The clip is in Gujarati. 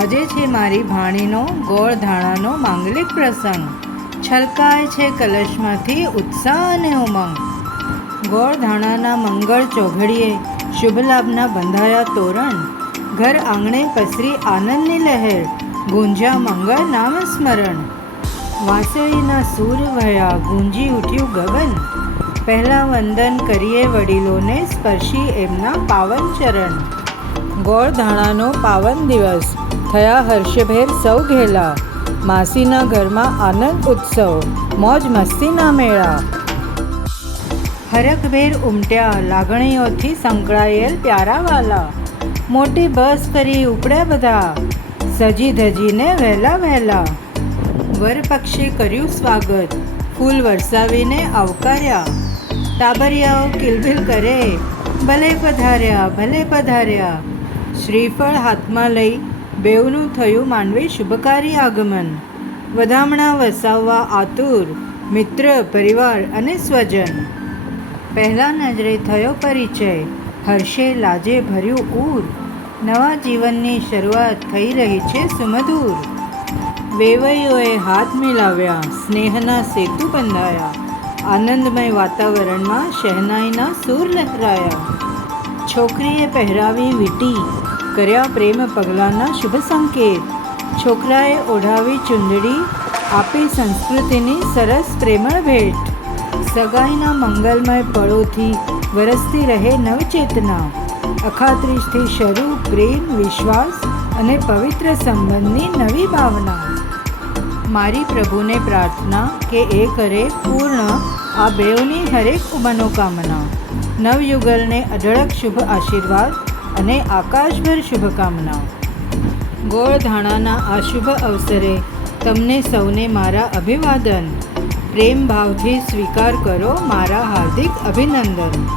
આજે છે મારી ભાણીનો ગોળ ધાણાનો માંગલિક પ્રસંગ. છલકાય છે કલશમાંથી ઉત્સાહ અને ઉમંગ. ગોળ ધાણાના મંગળ ચોઘડીએ શુભ લાભના બંધાયા તોરણ. ઘર આંગણે પસરી આનંદની લહેર, ગુંજ્યા મંગળ નામ સ્મરણ. વાંસળીના સૂર વહ્યા, ગુંજી ઉઠ્યું ગગન. પહેલાં વંદન કરીએ વડીલોને, સ્પર્શી એમના પાવન ચરણ. ગોળ ધાણાનો પાવન દિવસ, થયા હર્ષભેર સૌ ઘેલા. માસીના ઘરમાં આનંદ ઉત્સવ, મોજ મસ્તીના મેળા. હરખભેર ઉમટ્યા લાગણીઓથી સંકળાયેલ પ્યારાવાલા. મોટી બસ કરી ઉપડ્યા બધા, સજી ધજીને વહેલા વહેલા. વર પક્ષે કર્યું સ્વાગત, ફૂલ વરસાવીને આવકાર્યા. ટાબરિયાઓ કિલબિલ કરે, ભલે પધાર્યા ભલે પધાર્યા. શ્રીફળ હાથમાં લઈ બેઉનું થયું માંડવે શુભકારી આગમન. વધામણા વસાવવા આતુર, મિત્ર પરિવાર અને સ્વજન. પહેલા નજરે થયો પરિચય, હર્ષે લાજે ભર્યું ઉર. નવા જીવનની શરૂઆત થઈ રહી છે સુમધુર. વેવૈયોએ હાથ મિલાવ્યા, સ્નેહના સેતુ બંધાયા. આનંદમય વાતાવરણમાં શહેનાઈના સૂર લહેરાયા. છોકરીએ પહેરાવી વીંટી, કર્યા પ્રેમ પગલાંના શુભ સંકેત. છોકરાએ ઓઢાવી ચૂંદડી, આપી સંસ્કૃતિની સરસ પ્રેમળ ભેટ. સગાઈના મંગલમય પળોથી વરસતી રહે નવચેતના. અખાત્રીજથી શરૂ પ્રેમ, વિશ્વાસ અને પવિત્ર સંબંધની નવી ભાવના. મારી પ્રભુને પ્રાર્થના કે એ કરે પૂર્ણ આ બેઉની હરેક મનોકામના. નવયુગલને અઢળક શુભ આશીર્વાદ અને આકાશભર શુભકામના. ગોળ ધાણાના આ શુભ અવસરે તમને સૌને મારા અભિવાદન. પ્રેમ ભાવથી સ્વીકાર કરો મારા હાર્દિક અભિનંદન.